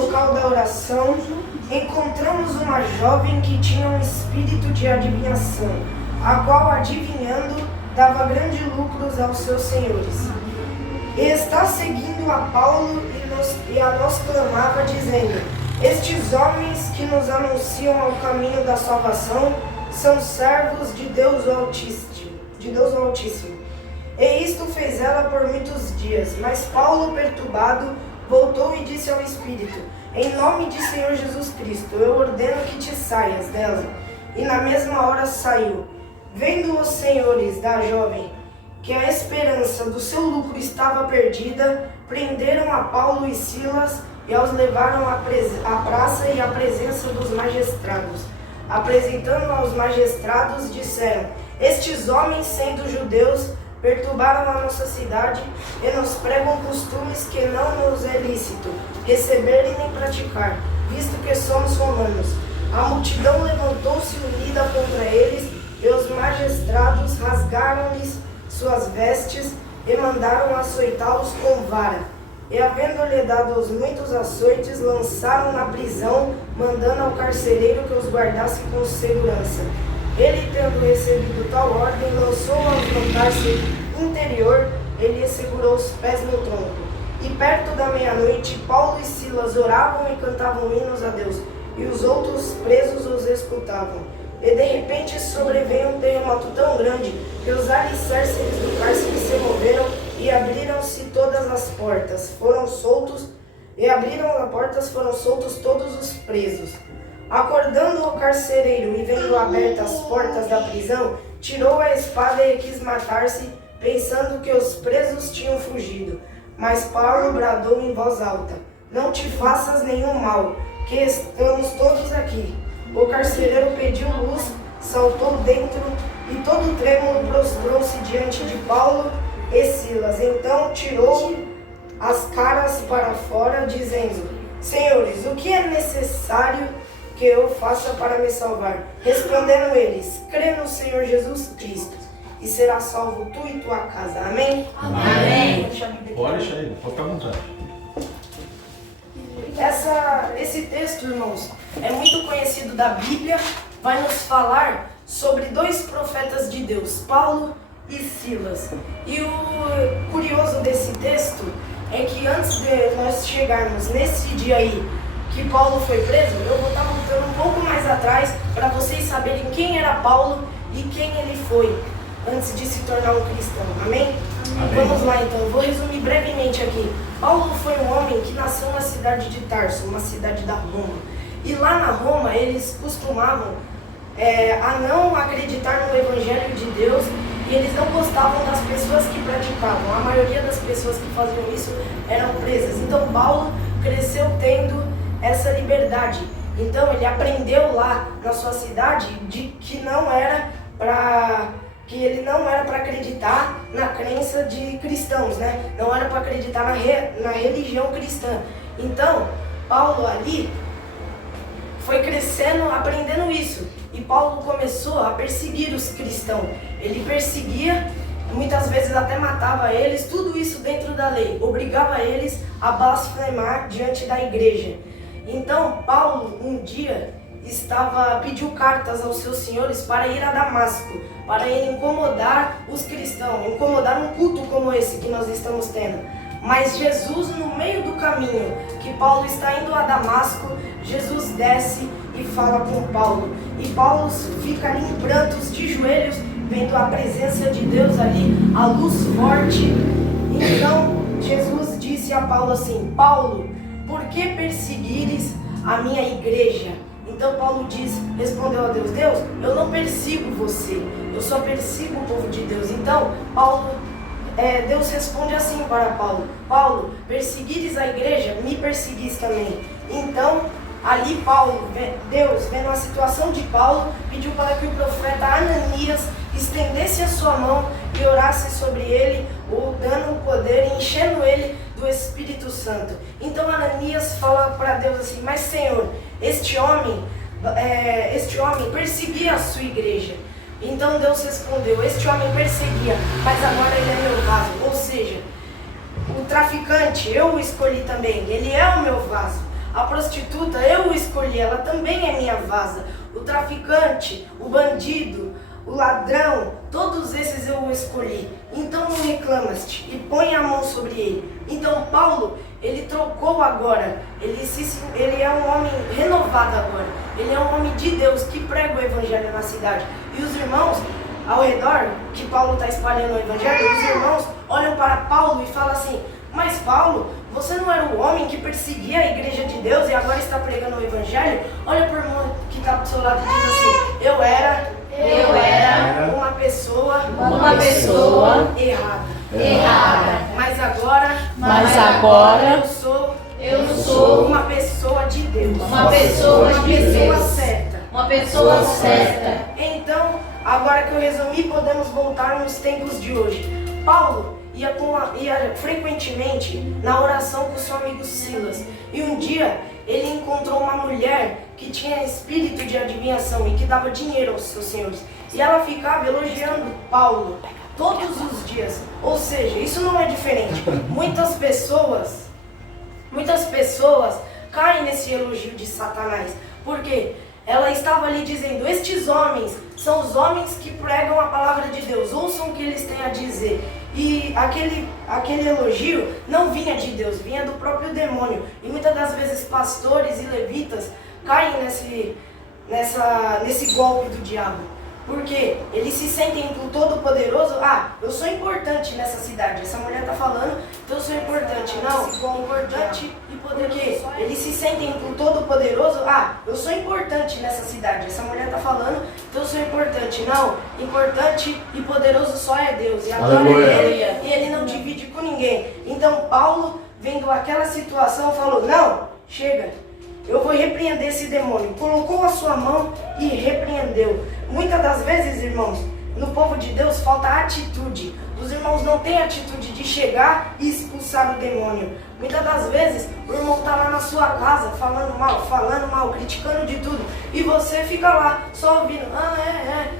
local da oração, encontramos uma jovem que tinha um espírito de adivinhação, a qual, adivinhando, dava grandes lucros aos seus senhores. E está seguindo a Paulo e a nós clamava, dizendo: estes homens que nos anunciam ao caminho da salvação são servos de Deus Altíssimo. E isto fez ela por muitos dias. Mas Paulo, perturbado, voltou e disse ao Espírito: em nome de Senhor Jesus Cristo, eu ordeno que te saias dela. E na mesma hora saiu. Vendo os senhores da jovem que a esperança do seu lucro estava perdida, prenderam a Paulo e Silas e os levaram à praça e à presença dos magistrados. Apresentando aos magistrados, disseram: estes homens, sendo judeus, perturbaram a nossa cidade e nos pregam costumes que não nos é lícito receber e nem praticar, visto que somos romanos. A multidão levantou-se unida contra eles, e os magistrados rasgaram-lhes suas vestes e mandaram açoitá-los com vara. E, havendo-lhe dado muitos açoites, lançaram na prisão, mandando ao carcereiro que os guardasse com segurança. Ele, tendo recebido tal ordem, lançou-o ao cárcere interior e lhe segurou os pés no tronco. E perto da meia-noite, Paulo e Silas oravam e cantavam hinos a Deus, e os outros presos os escutavam. E de repente sobreveio um terremoto tão grande que os alicerces do cárcere se moveram e abriram-se todas as portas. Foram soltos todos os presos. Acordando o carcereiro e vendo abertas as portas da prisão, tirou a espada e quis matar-se, pensando que os presos tinham fugido. Mas Paulo bradou em voz alta: não te faças nenhum mal, que estamos todos aqui. O carcereiro pediu luz, saltou dentro e todo trêmulo prostrou-se diante de Paulo e Silas. Então tirou as caras para fora, dizendo: senhores, o que é necessário que eu faça para me salvar? Responderam eles: crê no Senhor Jesus Cristo, e será salvo tu e tua casa. Amém? Amém. Pode deixar aí, pode ficar à vontade. Esse texto, irmãos, é muito conhecido da Bíblia. Vai nos falar sobre dois profetas de Deus, Paulo e Silas. E o curioso desse texto é que antes de nós chegarmos nesse dia aí que Paulo foi preso, eu vou estar voltando um pouco mais atrás para vocês saberem quem era Paulo e quem ele foi antes de se tornar um cristão. Amém? Amém. Vamos lá então, eu vou resumir brevemente aqui. Paulo foi um homem que nasceu na cidade de Tarso, uma cidade da Roma. E lá na Roma eles costumavam a não acreditar no Evangelho de Deus, e eles não gostavam das pessoas que praticavam. A maioria das pessoas que faziam isso eram presas. Então Paulo cresceu tendo essa liberdade. Então ele aprendeu lá na sua cidade de que ele não era para acreditar na crença de cristãos, né? Não era para acreditar na religião cristã. Então, Paulo ali foi crescendo, aprendendo isso. E Paulo começou a perseguir os cristãos. Ele perseguia, muitas vezes até matava eles, tudo isso dentro da lei. Obrigava eles a blasfemar diante da igreja. Então, Paulo, um dia, pediu cartas aos seus senhores para ir a Damasco, para ele incomodar os cristãos, incomodar um culto como esse que nós estamos tendo. Mas Jesus, no meio do caminho que Paulo está indo a Damasco, Jesus desce e fala com Paulo. E Paulo fica ali em prantos, de joelhos, vendo a presença de Deus ali, a luz forte. Então, Jesus disse a Paulo assim: Paulo, por que perseguires a minha igreja? Então Paulo respondeu a Deus: Deus, eu não persigo você, eu só persigo o povo de Deus. Então Deus responde assim para Paulo: Paulo, perseguires a igreja, me perseguis também. Então ali Deus, vendo a situação de Paulo, pediu para que o profeta Ananias estendesse a sua mão e orasse sobre ele, dando o poder, enchendo ele do Espírito Santo. Então Ananias fala para Deus assim: mas Senhor, este homem perseguia a sua igreja. Então Deus respondeu: este homem perseguia, mas agora ele é meu vaso. Ou seja, o traficante eu o escolhi também, ele é o meu vaso. A prostituta, eu escolhi, ela também é minha vaza. O traficante, o bandido, o ladrão, todos esses eu escolhi. Então não reclamas-te e põe a mão sobre ele. Então Paulo, ele trocou agora. Ele é um homem renovado agora. Ele é um homem de Deus que prega o evangelho na cidade. E os irmãos ao redor, que Paulo está espalhando o evangelho, os irmãos olham para Paulo e falam assim: mas Paulo, você não era o homem que perseguia a igreja de Deus e agora está pregando o evangelho? Olha para o irmão que está do seu lado e diz assim: eu era uma pessoa errada. Mas agora eu sou uma pessoa de Deus. Uma pessoa certa. Então, agora que eu resumi, podemos voltar nos tempos de hoje. Paulo ia frequentemente na oração com seu amigo Silas. E um dia ele encontrou uma mulher que tinha espírito de adivinhação e que dava dinheiro aos seus senhores. E ela ficava elogiando Paulo todos os dias. Ou seja, isso não é diferente. Muitas pessoas caem nesse elogio de Satanás. Porque ela estava ali dizendo: estes homens são os homens que pregam a palavra de Deus, ouçam o que eles têm a dizer. E aquele elogio não vinha de Deus, vinha do próprio demônio. E muitas das vezes pastores e levitas caem nesse golpe do diabo. Porque eles se sentem pro Todo-Poderoso: ah, eu sou importante nessa cidade. Essa mulher está falando, então eu sou importante. Não, importante e poderoso. Porque eles se sentem pro Todo-Poderoso: ah, eu sou importante nessa cidade. Essa mulher está falando, então eu sou importante. Não, importante e poderoso só é Deus. E agora ele não divide com ninguém. Então Paulo, vendo aquela situação, falou: não, chega, eu vou repreender esse demônio. Colocou a sua mão e repreendeu. Muitas das vezes, irmãos, no povo de Deus falta atitude. Os irmãos não têm atitude de chegar e expulsar o demônio. Muitas das vezes o irmão está lá na sua casa falando mal, criticando de tudo. E você fica lá só ouvindo: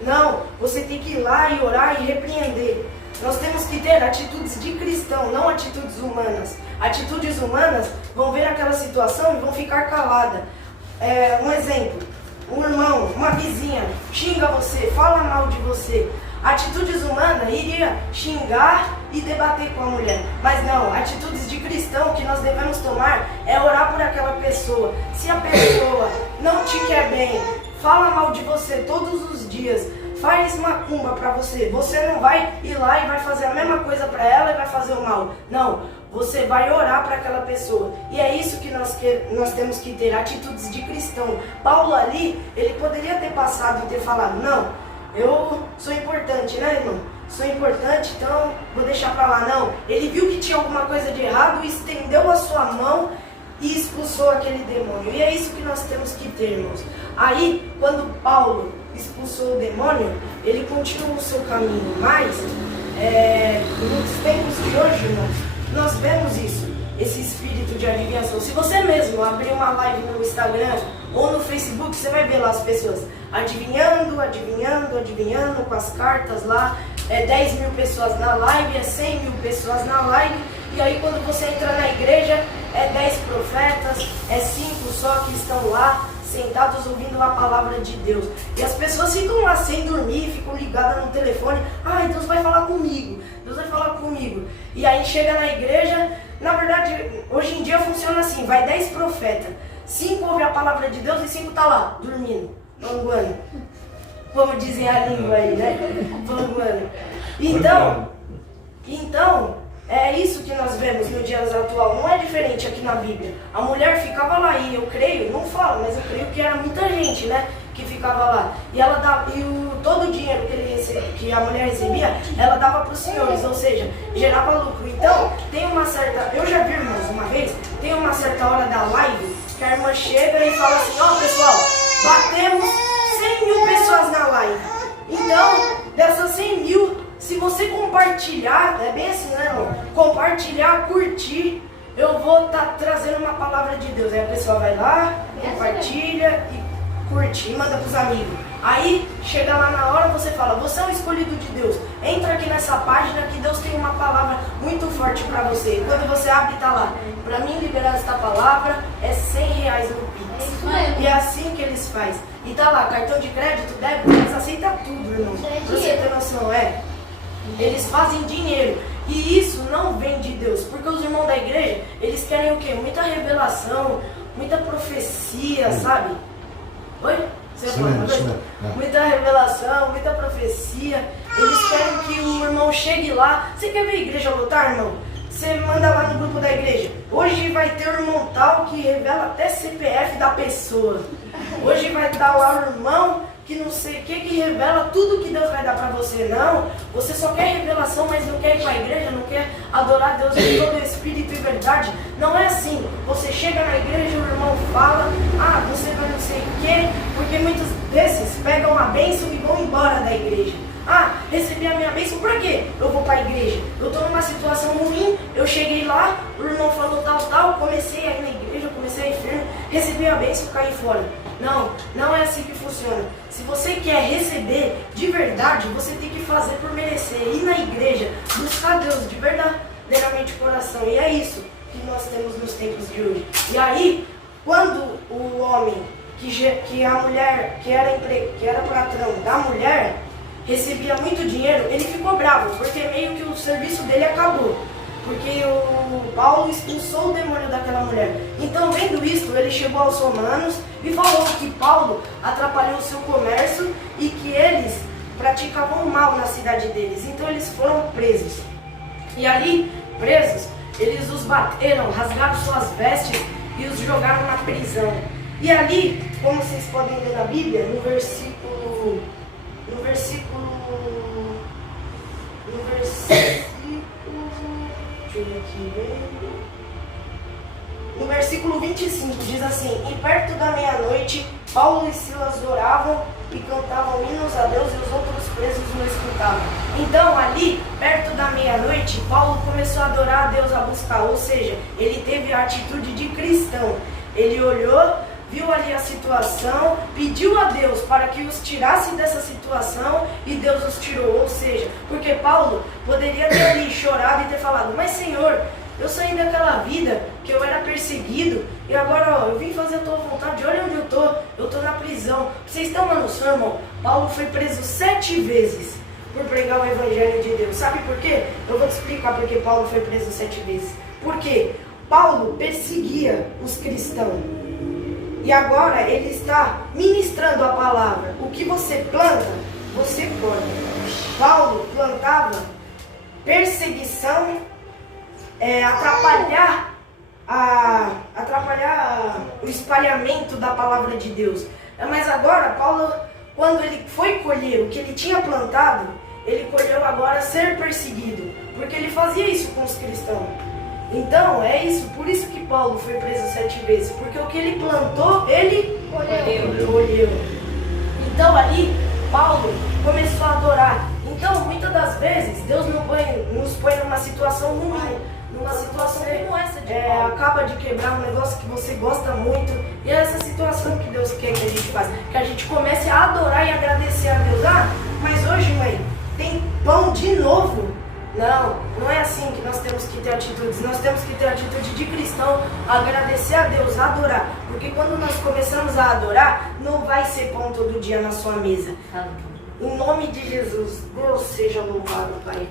Não, você tem que ir lá e orar e repreender. Nós temos que ter atitudes de cristão, não atitudes humanas. Atitudes humanas vão ver aquela situação e vão ficar caladas. Um exemplo: um irmão, uma vizinha xinga você, fala mal de você. Atitudes humanas iria xingar e debater com a mulher. Mas não, atitudes de cristão que nós devemos tomar é orar por aquela pessoa. Se a pessoa não te quer bem, fala mal de você todos os dias, faz macumba pra você, você não vai ir lá e vai fazer a mesma coisa pra ela e vai fazer o mal. Não, você vai orar para aquela pessoa. E é isso que nós temos que ter, atitudes de cristão. Paulo ali, ele poderia ter passado e ter falado: não, eu sou importante, né, irmão? Sou importante, então vou deixar pra lá. Não, ele viu que tinha alguma coisa de errado, estendeu a sua mão e expulsou aquele demônio. E é isso que nós temos que ter, irmãos. Aí, quando Paulo expulsou o demônio, ele continuou o seu caminho. Mas, nos tempos de hoje, irmãos, nós vemos isso, esse espírito de adivinhação. Se você mesmo abrir uma live no Instagram ou no Facebook, você vai ver lá as pessoas adivinhando com as cartas lá. 10 mil pessoas na live, 100 mil pessoas na live. E aí quando você entra na igreja, 10 profetas, 5 só que estão lá sentados ouvindo a palavra de Deus. E as pessoas ficam lá sem dormir, ficam ligadas no telefone: ai, Deus vai falar comigo, Deus vai falar comigo. E aí chega na igreja, na verdade, hoje em dia funciona assim: vai 10 profetas, 5 ouvem a palavra de Deus e 5 tá lá, dormindo, vanguando. Vamos dizer a língua aí, né? Vanguando. Então, é isso que nós vemos no dia atual. Não é diferente aqui na Bíblia. A mulher ficava lá e eu creio, não falo, mas eu creio que era muita gente, né, que ficava lá. E ela dava, todo o dinheiro que a mulher recebia, ela dava para os senhores, ou seja, gerava lucro. Então, tem uma certa... Eu já vi, irmãos, uma vez, tem uma certa hora da live que a irmã chega e fala assim: ó, pessoal, batemos 100 mil pessoas na live. Então, dessas 100 mil, se você compartilhar, é bem assim, né, irmão? Compartilhar, curtir, eu vou estar trazendo uma palavra de Deus. Aí a pessoa vai lá, compartilha e curte, e manda pros amigos. Aí, chega lá na hora, você fala: você é um escolhido de Deus, entra aqui nessa página que Deus tem uma palavra muito forte para você. E quando você abre, tá lá: para mim liberar esta palavra é R$100. assim que eles fazem. E tá lá, cartão de crédito, débito, eles aceitam tudo, irmão. Pra você ter noção, eles fazem dinheiro. E isso não vem de Deus, porque os irmãos da igreja, eles querem o quê? Muita revelação, muita profecia, sabe? Oi? Você Isso falou mesmo, uma coisa? isso mesmo. Muita revelação, muita profecia. Eles querem que o irmão chegue lá. Você quer ver a igreja lotar, irmão? Você manda lá no grupo da igreja. Hoje vai ter um irmão tal que revela até CPF da pessoa. Hoje vai estar lá o irmão que não sei o que revela tudo que Deus vai dar pra você. Não, você só quer revelação, mas não quer ir pra igreja, não quer adorar Deus em todo o espírito e verdade. Não é assim. Você chega na igreja, o irmão fala, você vai não sei o que, porque muitos desses pegam a bênção e vão embora da igreja. Recebi a minha bênção, por quê? Eu vou para a igreja. Eu estou numa situação ruim, eu cheguei lá, o irmão falou tal, comecei a ir na igreja, comecei a ir firme, recebi a bênção e caí fora. Não, não é assim que funciona. Se você quer receber de verdade, você tem que fazer por merecer. Ir na igreja, buscar Deus de verdadeiramente coração. E é isso que nós temos nos tempos de hoje. E aí, quando o homem, que a mulher, que era patrão da mulher, recebia muito dinheiro, ele ficou bravo, porque meio que o serviço dele acabou. Porque o Paulo expulsou o demônio daquela mulher. Então, vendo isto, ele chegou aos romanos e falou que Paulo atrapalhou o seu comércio e que eles praticavam mal na cidade deles. Então, eles foram presos. E ali, presos, eles os bateram, rasgaram suas vestes e os jogaram na prisão. E ali, como vocês podem ler na Bíblia, no versículo deixa eu ver aqui, no versículo 25 diz assim: e perto da meia-noite, Paulo e Silas oravam e cantavam hinos a Deus, e os outros presos não escutavam. Então ali, perto da meia-noite, Paulo começou a adorar a Deus, a buscar, ou seja, ele teve a atitude de cristão. Ele olhou, viu ali a situação, pediu a Deus para que os tirasse dessa situação e Deus os tirou. Ou seja, porque Paulo poderia ter ali chorado e ter falado: mas Senhor, eu saí daquela vida que eu era perseguido e agora eu vim fazer a tua vontade, olha onde eu tô na prisão. Vocês estão uma noção, irmão? Paulo foi preso 7 vezes por pregar o evangelho de Deus. Sabe por quê? Eu vou te explicar por que Paulo foi preso 7 vezes. Porque Paulo perseguia os cristãos. E agora ele está ministrando a palavra. O que você planta, você colhe. Paulo plantava perseguição, atrapalhar o espalhamento da palavra de Deus. Mas agora, Paulo, quando ele foi colher o que ele tinha plantado, ele colheu agora ser perseguido. Porque ele fazia isso com os cristãos. Então, é isso, por isso que Paulo foi preso 7 vezes, porque o que ele plantou, ele colheu. Então, ali, Paulo começou a adorar. Então, muitas das vezes, Deus nos põe numa situação ruim, numa situação como essa de Paulo. Acaba de quebrar um negócio que você gosta muito, e é essa situação que Deus quer que a gente faça, que a gente comece a adorar e agradecer a Deus. Mas hoje, mãe, tem pão de novo. Não é assim que nós temos que ter atitudes. Nós temos que ter atitude de cristão, agradecer a Deus, adorar. Porque quando nós começamos a adorar, não vai ser pão todo dia na sua mesa. Em nome de Jesus, Deus seja louvado, Pai.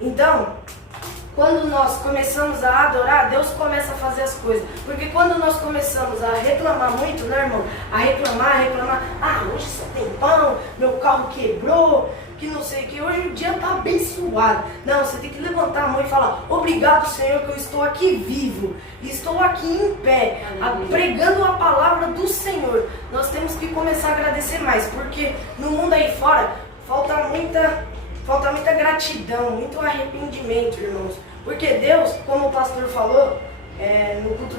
Então, quando nós começamos a adorar, Deus começa a fazer as coisas. Porque quando nós começamos a reclamar muito, né, irmão? A reclamar. Hoje só tem pão, meu carro quebrou, que não sei o que, hoje o dia está abençoado. Não, você tem que levantar a mão e falar: obrigado, Senhor, que eu estou aqui vivo, estou aqui em pé, pregando a palavra do Senhor. Nós temos que começar a agradecer mais, porque no mundo aí fora falta muita gratidão, muito arrependimento, irmãos. Porque Deus, como o pastor falou, no culto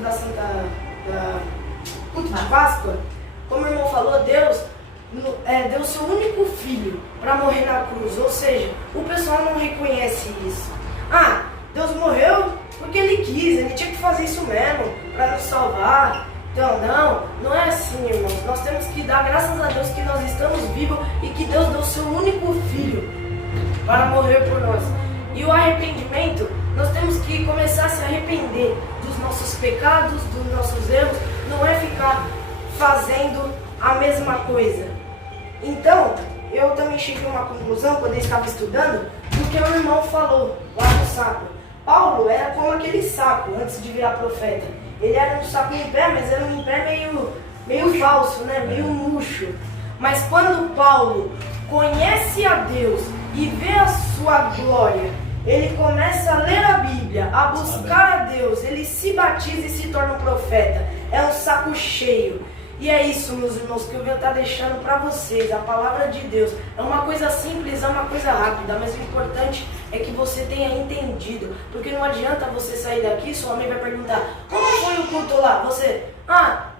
culto de Páscoa, como o irmão falou, Deus deu seu único filho para morrer na cruz. Ou seja, o pessoal não reconhece isso. Deus morreu porque ele quis, ele tinha que fazer isso mesmo para nos salvar. Então não é assim, irmãos. Nós temos que dar graças a Deus que nós estamos vivos e que Deus deu seu único filho para morrer por nós. E o arrependimento, nós temos que começar a se arrepender dos nossos pecados, dos nossos erros. Não é ficar fazendo a mesma coisa. Então, eu também cheguei a uma conclusão, quando eu estava estudando, do que o irmão falou lá no saco. Paulo era como aquele saco antes de virar profeta. Ele era um saco em pé, mas era um em pé meio falso, né? Meio murcho. Mas quando Paulo conhece a Deus e vê a sua glória, ele começa a ler a Bíblia, a buscar a Deus, ele se batiza e se torna um profeta. É um saco cheio. E é isso, meus irmãos, que eu venho estar deixando para vocês. A palavra de Deus é uma coisa simples, é uma coisa rápida, mas o importante é que você tenha entendido. Porque não adianta você sair daqui, sua mãe vai perguntar: como foi o culto lá? Você,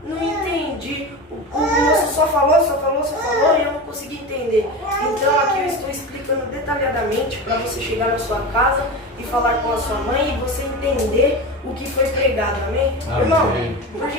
não entendi. O moço só falou e eu não consegui entender. Então aqui eu estou explicando detalhadamente para você chegar na sua casa e falar com a sua mãe e você entender o que foi pregado, amém? Amém. Irmão,